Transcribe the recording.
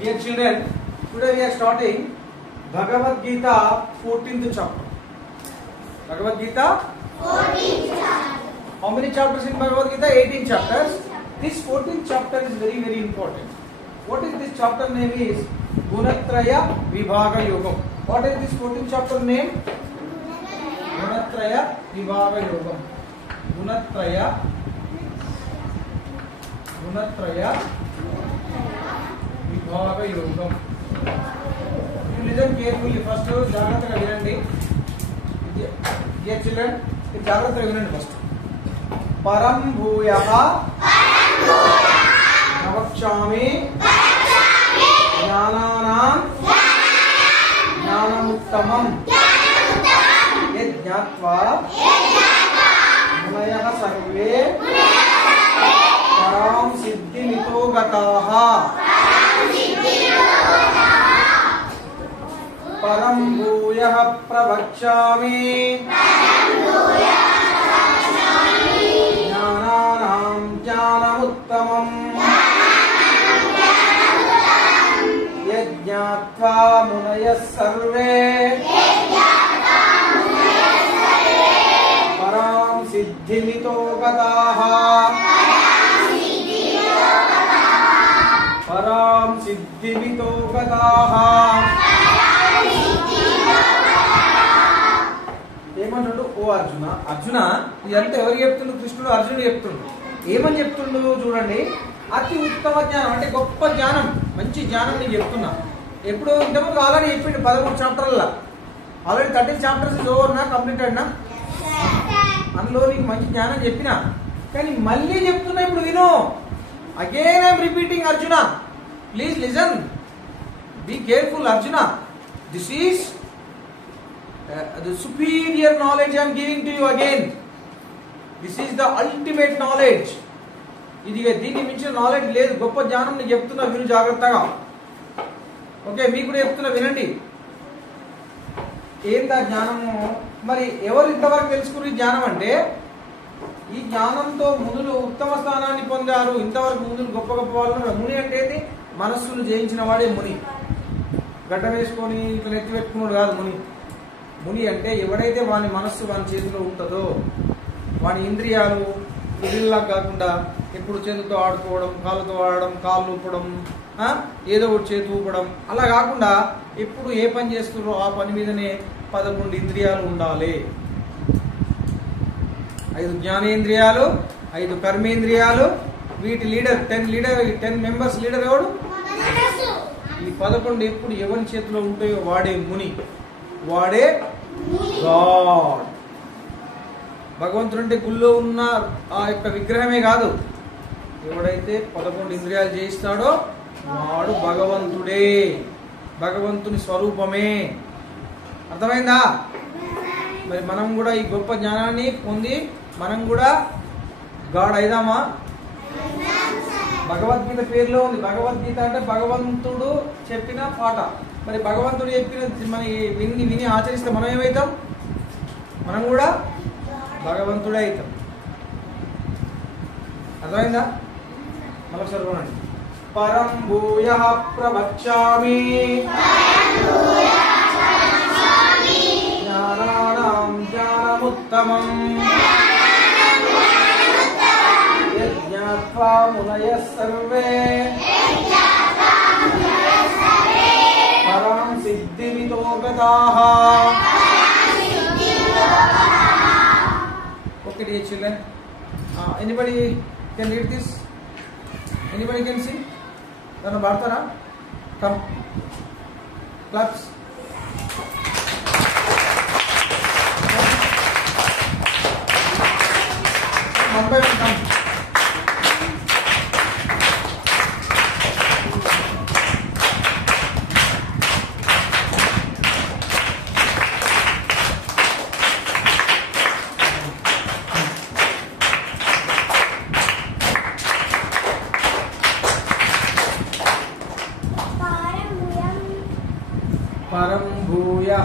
Dear children, today we are starting Bhagavad Gita 14th chapter. Bhagavad Gita 14th chapter. How many chapters in Bhagavad Gita? 18 chapters. This 14th chapter is very important. What is this chapter name is? Gunatraya Vibhaga Yogam. What is this 14th chapter name? Gunatraya Vibhaga Yogam. Gunatraya Vibhaga Yogam. You listen carefully. First, Jagrata Vinandi. Dear children, Jagrata Vinandi first. Param Bhuyaha Navakshami Jnananam Jnanamuttamam Yajñatva Munayah Sarve Param Siddhimito Gataha Param Bhuyah Pravakshami Jnananam Jnanamuttamam Yajñatva Munayah Sarve Param Siddhimito Gataha Param Siddhimito Gataha. ఏమంటాడు? ఓ అర్జున, అర్జున ఇదంతా ఎవరు చెప్తుండు? కృష్ణుడు అర్జునుడు చెప్తుండు. ఏమని చెప్తుండు చూడండి. అతి ఉత్తమ జ్ఞానం అంటే గొప్ప జ్ఞానం, మంచి జ్ఞానం నేను చెప్తున్నా. ఎప్పుడు ఇంతకుముందు ఆల్రెడీ చెప్పిండు 11 చాప్టర్ల. ఆల్రెడీ 13 చాప్టర్స్ ఇస్ ఓవర్ నా, కంప్లీట్ అయినా. అందులో నీకు మంచి జ్ఞానం చెప్పినా, కానీ మళ్ళీ చెప్తున్నా. ఇప్పుడు విను. Again I'm repeating Arjuna, please listen, be careful Arjuna. This is the superior knowledge I am giving to you again. This is the ultimate knowledge. ఇది దీన్ని మించిన నాలెడ్జ్ లేదు. గొప్ప జ్ఞానం నేను చెప్తున్నా, విను జాగ్రత్తగా. ఓకే, మీకు కూడా చెప్తున్నా, వినండి. ఏందా జ్ఞానము? మరి ఎవరు ఇంతవరకు తెలుసుకున్న జ్ఞానం అంటే, ఈ జ్ఞానంతో మునులు ఉత్తమ స్థానాన్ని పొందారు. ఇంతవరకు మునులు గొప్ప గొప్ప వాళ్ళు. ముని అంటే ఏంటి? మనస్సును జయించిన వాడే ముని. గడ్డ వేసుకొని ఇట్లా నెత్తి పెట్టుకున్నాడు కాదు ముని. ముని అంటే ఎవడైతే వాని మనస్సు వాని చేతిలో ఉంటుందో, వాని ఇంద్రియాలు వీళ్ళలా కాకుండా ఎప్పుడు చేతితో ఆడుకోవడం, కాళ్ళతో ఆడడం, కాళ్ళు ఊపడం, ఏదో ఒకటి చేతి ఊపడం, అలా కాకుండా ఎప్పుడు ఏ పని చేస్తున్నారో ఆ పని మీదనే 11 ఇంద్రియాలు ఉండాలి. 5 జ్ఞానేంద్రియాలు, 5 కర్మేంద్రియాలు, వీటి లీడర్ 10 మెంబర్స్ లీడర్ ఎవడు? ఈ 11 ఎప్పుడు ఎవరి చేతిలో ఉంటాయో వాడే ముని, వాడే గాడ్. భగవంతుడు అంటే గుళ్ళో ఉన్న ఆ యొక్క విగ్రహమే కాదు. ఎవడైతే 11 ఇంద్రియాలు జయిస్తాడో వాడు భగవంతుడే, భగవంతుని స్వరూపమే. అర్థమైందా? మరి మనం కూడా ఈ గొప్ప జ్ఞానాన్ని పొంది మనం కూడా గాడ్ అయిదామా? భగవద్గీత పేరులో ఉంది. భగవద్గీత అంటే భగవంతుడు చెప్పిన పాట. మరి భగవంతుడు చెప్పిన మన విని ఆచరిస్తే మనం ఏమవుతాం? మనం కూడా భగవంతుడే అవుతాం. అర్థమైందా? మరొకసారి చూడండి. పరం భూయః ప్రవక్ష్యామి జ్ఞానానాం జ్ఞానముత్తమం యజ్ఞాత్వా మునయః survey Param Siddhimito Gataha. Okay, dear children. Anybody can read this? Anybody can sing? Dana Bhartana? Come. Claps. Mumbai will come. Param Bhuyah